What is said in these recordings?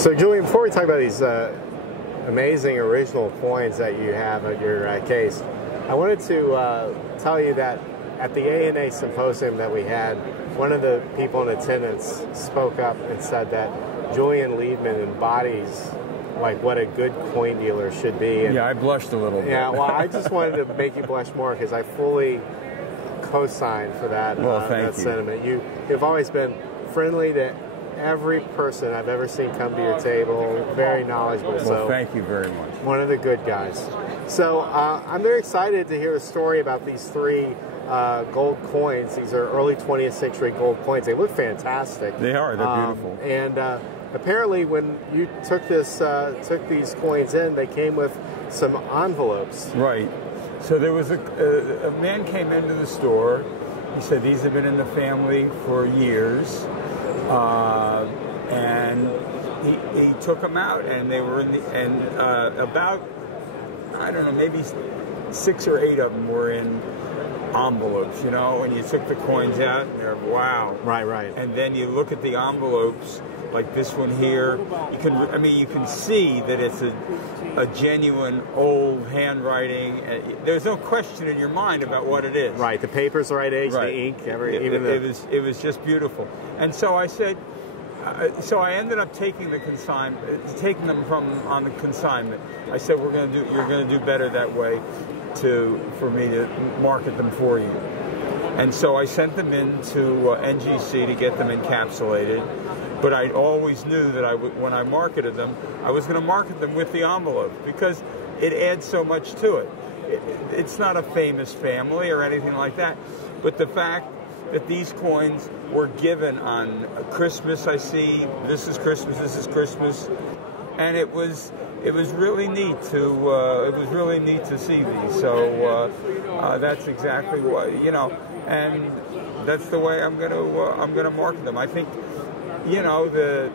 So, Julian, before we talk about these amazing original coins that you have at your case, I wanted to tell you that at the ANA symposium that we had, one of the people in attendance spoke up and said that Julian Liebman embodies like what a good coin dealer should be. And, yeah, I blushed a little bit. Yeah, well, I just wanted to make you blush more because I fully co-sign for that, that sentiment. You've always been friendly to every person I've ever seen come to your table, very knowledgeable. Well, so thank you very much. One of the good guys. So I'm very excited to hear a story about these three gold coins. These are early 20th century gold coins. They look fantastic. They are. They're beautiful. And apparently, when you took these coins in, they came with some envelopes. Right. So there was a man came into the store. He said these have been in the family for years, and he took them out, and they were in the about, I don't know, maybe 6 or 8 of them were in envelopes, you know, and you took the coins out and they're wow. Right. And then you look at the envelopes, like this one here, you can see that it's a genuine old handwriting. There's no question in your mind about what it is. Right, the paper's the right age, the ink, it was just beautiful. And so I said, so I ended up taking them on the consignment. I said, you're going to do better that way for me to market them for you. And so I sent them in to NGC to get them encapsulated. But I always knew that when I marketed them, I was going to market them with the envelope because it adds so much to it. It's not a famous family or anything like that, but the fact that these coins were given on Christmas, I see, this is Christmas, and it was really neat to see these. So that's exactly what, you know, and that's the way I'm going to market them. I think, you know, the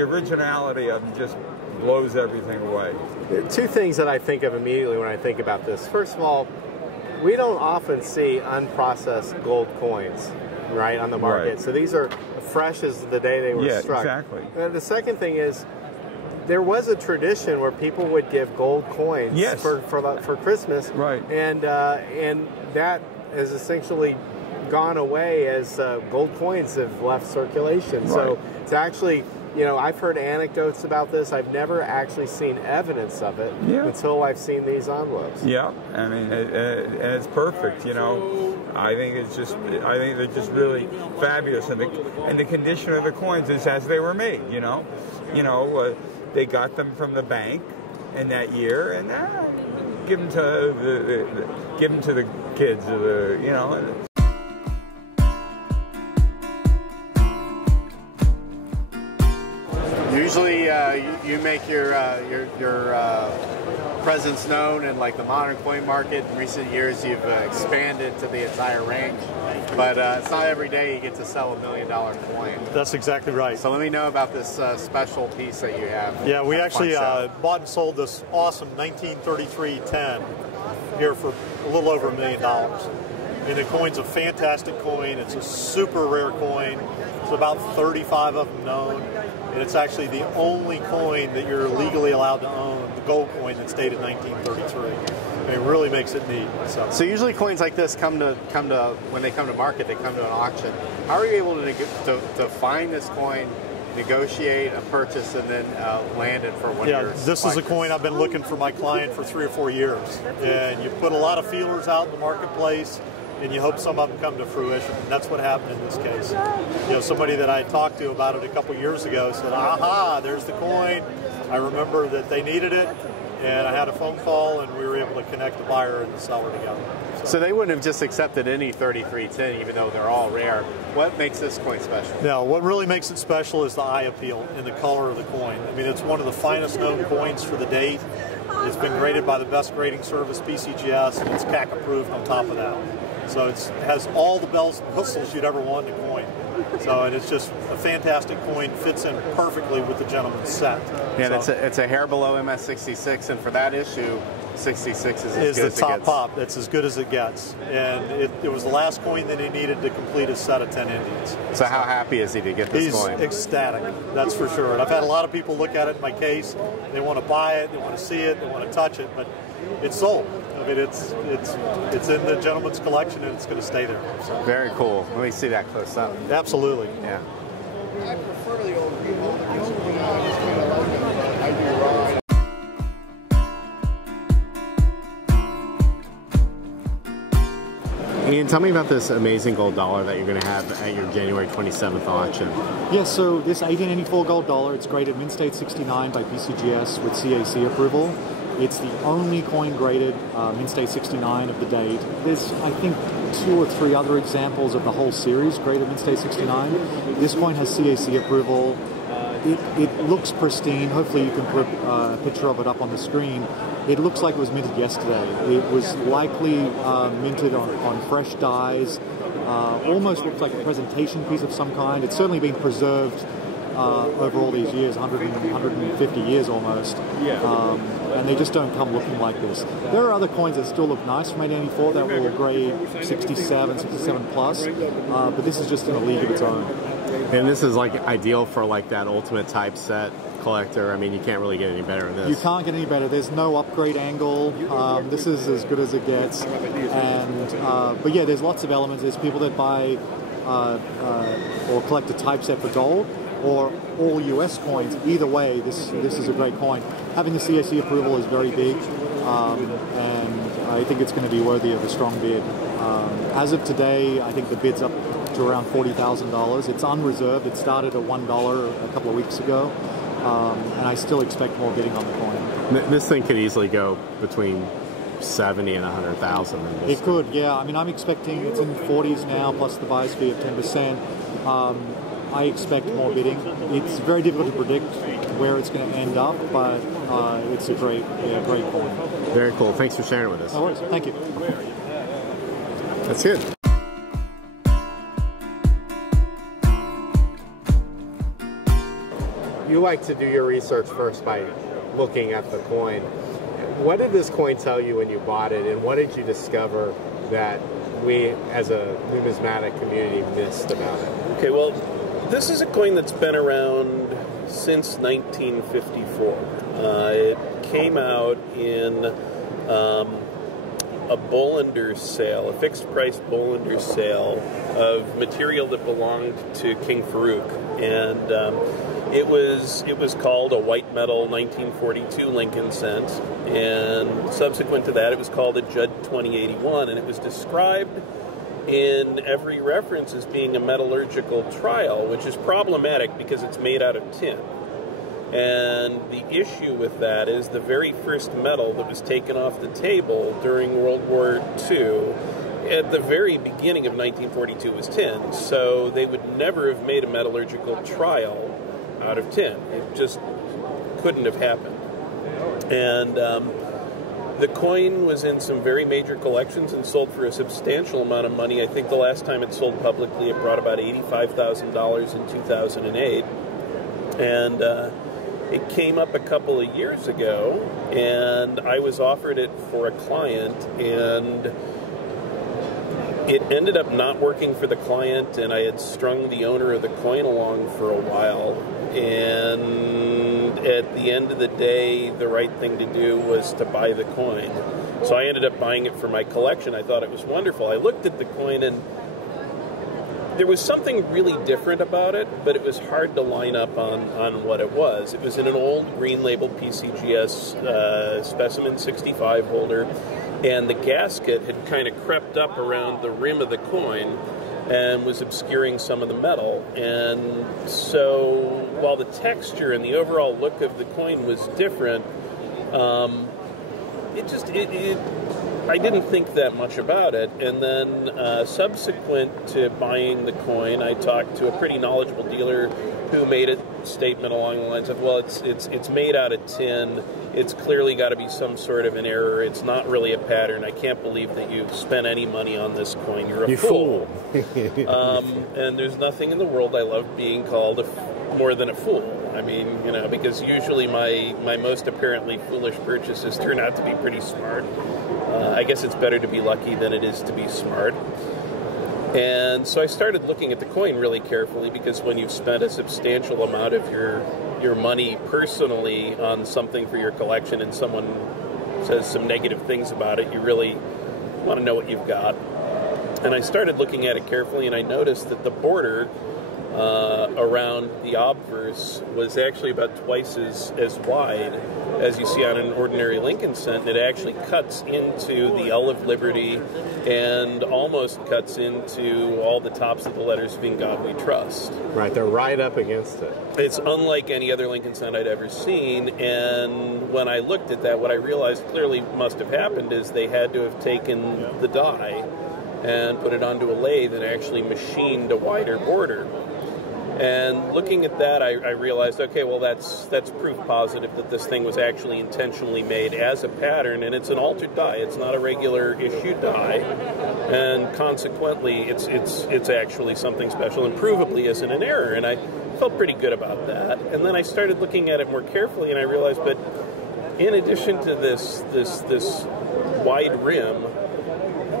originality of them just blows everything away. Two things that I think of immediately when I think about this. First of all, we don't often see unprocessed gold coins, right, on the market. Right. So these are fresh as the day they were struck. Yeah, exactly. And the second thing is, there was a tradition where people would give gold coins for Christmas, right? And that has essentially gone away as gold coins have left circulation. Right. So it's actually, you know, I've heard anecdotes about this. I've never actually seen evidence of it until I've seen these envelopes. Yeah, I mean, and it's perfect. You know, I think they're just really fabulous, and the condition of the coins is as they were made. You know, they got them from the bank in that year, and give them to the kids, you know. Usually, you make your presence known in like the modern coin market. In recent years, you've expanded to the entire range, but it's not every day you get to sell $1 million coin. That's exactly right. So let me know about this special piece that you have. Yeah, we actually bought and sold this awesome 1933 10 here for a little over $1 million. And the coin's a fantastic coin. It's a super rare coin. There's about 35 of them known. And it's actually the only coin that you're legally allowed to own, the gold coin that's dated 1933. And it really makes it neat. So usually coins like this come to when they come to market, they come to an auction. How are you able to find this coin, negotiate a purchase, and then land it for one of your this is a coin I've been looking for my client for 3 or 4 years. And you put a lot of feelers out in the marketplace, and you hope some of them come to fruition. And that's what happened in this case. You know, somebody that I talked to about it a couple years ago said, aha, there's the coin. I remember that they needed it, and I had a phone call, and we were able to connect the buyer and the seller together. So they wouldn't have just accepted any 3310, even though they're all rare. What makes this coin special? Now, what really makes it special is the eye appeal and the color of the coin. I mean, it's one of the finest known coins for the date. It's been graded by the best grading service, PCGS, and it's CAC approved on top of that. So it has all the bells and whistles you'd ever want in a coin. So, and it's just a fantastic coin, fits in perfectly with the gentleman's set. Yeah, so, it's a hair below MS66, and for that issue, 66 is as good as the top it gets. pop. That's as good as it gets. And it was the last coin that he needed to complete his set of 10 Indies. So how happy is he to get this coin? He's ecstatic, that's for sure. And I've had a lot of people look at it in my case. They want to buy it, they want to see it, they want to touch it, but it's sold. I mean, it's in the gentleman's collection, and it's going to stay there. So. Very cool. Let me see that close up. Absolutely. Yeah. I prefer the old people. The old one, I just kind of like it. I do ride. Ian, tell me about this amazing gold dollar that you're going to have at your January 27th auction. Yes, so this 1884 gold dollar, it's graded Mint State 69 by BCGS with CAC approval. It's the only coin graded Mint State 69 of the date. There's, I think, 2 or 3 other examples of the whole series graded Mint State 69. This coin has CAC approval. It looks pristine. Hopefully you can put a picture of it up on the screen. It looks like it was minted yesterday. It was likely minted on fresh dies. Almost looks like a presentation piece of some kind. It's certainly been preserved over all these years, 150 years almost. And they just don't come looking like this. There are other coins that still look nice from 1884 that will grade 67 plus, but this is just in a league of its own. And this is like ideal for like that ultimate type set collector. I mean, you can't really get any better than this. You can't get any better. There's no upgrade angle. This is as good as it gets. And but yeah, there's lots of elements. There's people that buy or collect a typeset for gold, or all US coins. Either way, this is a great coin. Having the CAC approval is very big, and I think it's going to be worthy of a strong bid. As of today, I think the bid's up to around $40,000. It's unreserved. It started at $1 a couple of weeks ago, and I still expect more bidding on the coin. This thing could easily go between 70 and 100,000. It could, yeah. I mean, I'm expecting it's in the 40s now, plus the buys fee of 10%. I expect more bidding. It's very difficult to predict where it's going to end up, but it's a great coin. Very cool. Thanks for sharing with us. No worries. Thank you. That's good. You like to do your research first by looking at the coin. What did this coin tell you when you bought it, and what did you discover that we as a numismatic community missed about it? Okay, well, this is a coin that's been around since 1954. It came out in a Bollinger sale, a fixed price Bollinger sale of material that belonged to King Farouk, and it was called a white metal 1942 Lincoln cent, and subsequent to that it was called a Judd 2081, and it was described in every reference as being a metallurgical trial, which is problematic because it's made out of tin. And the issue with that is the very first metal that was taken off the table during World War II at the very beginning of 1942 was tin, so they would never have made a metallurgical trial out of tin. It just couldn't have happened. And the coin was in some very major collections and sold for a substantial amount of money. I think the last time it sold publicly, it brought about $85,000 in 2008. And it came up a couple of years ago, and I was offered it for a client, and it ended up not working for the client, and I had strung the owner of the coin along for a while. And at the end of the day, the right thing to do was to buy the coin. So I ended up buying it for my collection. I thought it was wonderful. I looked at the coin, and there was something really different about it, but it was hard to line up on what it was. It was in an old green label PCGS specimen 65 holder, and the gasket had kind of crept up around the rim of the coin and was obscuring some of the metal. And so while the texture and the overall look of the coin was different, I didn't think that much about it, and then subsequent to buying the coin, I talked to a pretty knowledgeable dealer who made a statement along the lines of, well, it's made out of tin, it's clearly got to be some sort of an error, it's not really a pattern, I can't believe that you've spent any money on this coin, you're a fool. And there's nothing in the world I love being called more than a fool. I mean, you know, because usually my most apparently foolish purchases turn out to be pretty smart. I guess it's better to be lucky than it is to be smart. And so I started looking at the coin really carefully, because when you've spent a substantial amount of your money personally on something for your collection and someone says some negative things about it, you really want to know what you've got. And I started looking at it carefully, and I noticed that the border around the obverse was actually about twice as wide as you see on an ordinary Lincoln cent. It actually cuts into the L of Liberty and almost cuts into all the tops of the letters of In God We Trust. Right, they're right up against it. It's unlike any other Lincoln cent I'd ever seen, and when I looked at that, what I realized clearly must have happened is they had to have taken the die and put it onto a lathe and actually machined a wider border. And looking at that, I realized, okay, well, that's proof positive that this thing was actually intentionally made as a pattern, and it's an altered die. It's not a regular issue die, and consequently, it's actually something special, and provably isn't an error. And I felt pretty good about that. And then I started looking at it more carefully, and I realized, but in addition to this wide rim,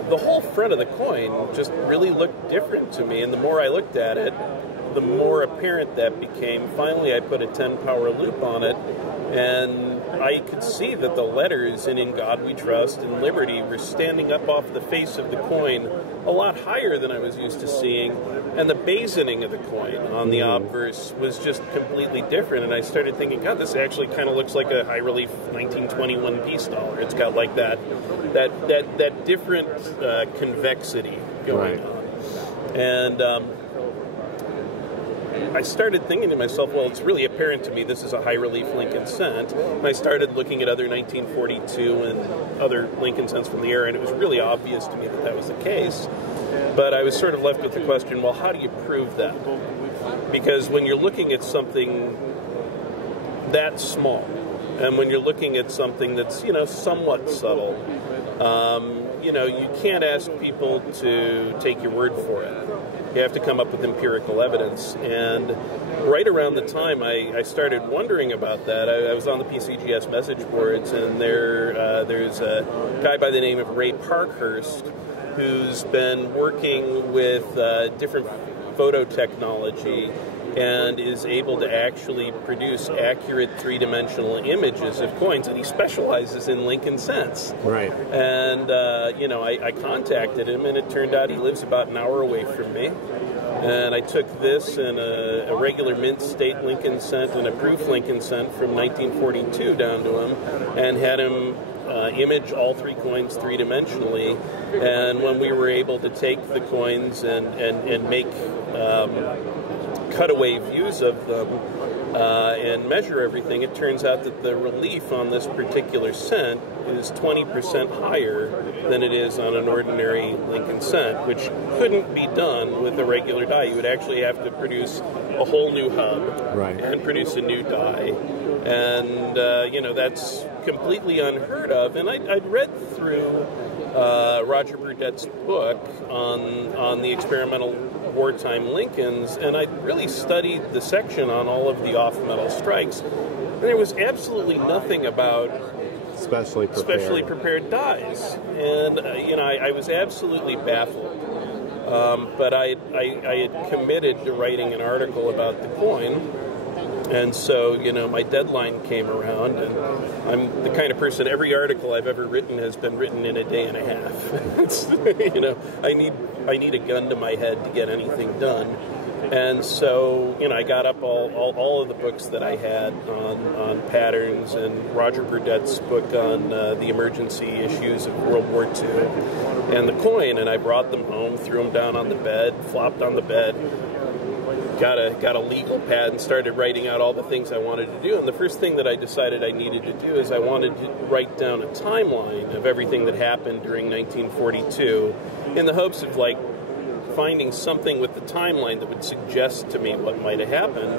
the whole front of the coin just really looked different to me. And the more I looked at it, the more apparent that became. Finally, I put a 10-power loop on it, and I could see that the letters in God We Trust and Liberty were standing up off the face of the coin a lot higher than I was used to seeing, and the basoning of the coin on the obverse was just completely different. And I started thinking, God, this actually kind of looks like a high-relief 1921 peace dollar. It's got like that different convexity going on. And I started thinking to myself, well, it's really apparent to me this is a high-relief Lincoln cent. And I started looking at other 1942 and other Lincoln cents from the era, and it was really obvious to me that that was the case. But I was sort of left with the question, well, how do you prove that? Because when you're looking at something that small, and when you're looking at something that's, somewhat subtle, you can't ask people to take your word for it. You have to come up with empirical evidence. And right around the time I started wondering about that, I was on the PCGS message boards, and there's a guy by the name of Ray Parkhurst who's been working with different photo technology and is able to actually produce accurate three-dimensional images of coins, and he specializes in Lincoln cents. Right. And, I contacted him, and it turned out he lives about an hour away from me. And I took this and a regular mint state Lincoln cent and a proof Lincoln cent from 1942 down to him, and had him image all three coins three-dimensionally. And when we were able to take the coins and make cutaway views of them and measure everything, it turns out that the relief on this particular cent is 20% higher than it is on an ordinary Lincoln cent, which couldn't be done with a regular die. You would actually have to produce a whole new hub and produce a new die. And, that's completely unheard of. And I'd read through Roger Burdett's book on the experimental wartime Lincolns, and I really studied the section on all of the off-metal strikes. And there was absolutely nothing about specially prepared dies. And, I was absolutely baffled. But I had committed to writing an article about the coin. And so, my deadline came around, and I'm the kind of person, every article I've ever written has been written in a day and a half. I need a gun to my head to get anything done. And so, I got up all of the books that I had on patterns, and Roger Burdett's book on the emergency issues of World War II, and the coin, and I brought them home, threw them down on the bed, flopped on the bed, got a legal pad and started writing out all the things I wanted to do. And the first thing that I decided I needed to do is I wanted to write down a timeline of everything that happened during 1942 in the hopes of like finding something with the timeline that would suggest to me what might have happened.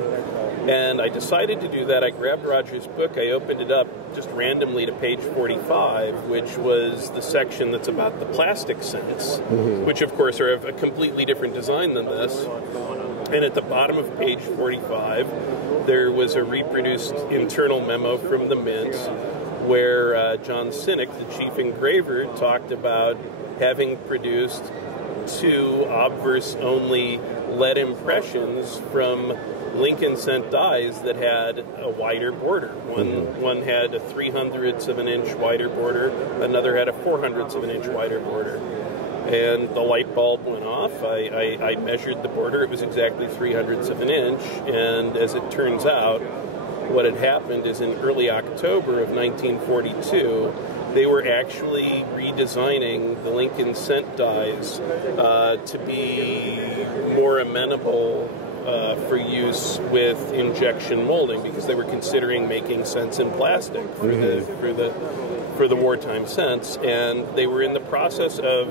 And I decided to do that. I grabbed Roger's book, I opened it up just randomly to page 45, which was the section that's about the plastic sense, which of course are of a completely different design than this. And at the bottom of page 45, there was a reproduced internal memo from the Mint where John Sinek, the chief engraver, talked about having produced 2 obverse-only lead impressions from Lincoln sent dies that had a wider border. One had a 3/100ths of an inch wider border, another had a 4/100ths of an inch wider border. And the light bulb went off. I measured the border. It was exactly 3/100ths of an inch. And as it turns out, what had happened is in early October of 1942, they were actually redesigning the Lincoln cent dies to be more amenable for use with injection molding, because they were considering making cents in plastic for the wartime cents, and they were in the process of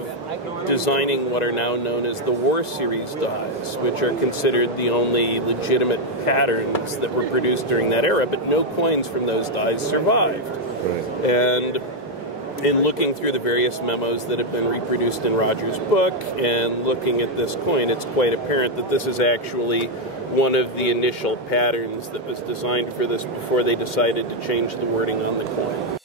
designing what are now known as the War Series dies, which are considered the only legitimate patterns that were produced during that era, but no coins from those dies survived. Right. And in looking through the various memos that have been reproduced in Roger's book and looking at this coin, it's quite apparent that this is actually one of the initial patterns that was designed for this before they decided to change the wording on the coin.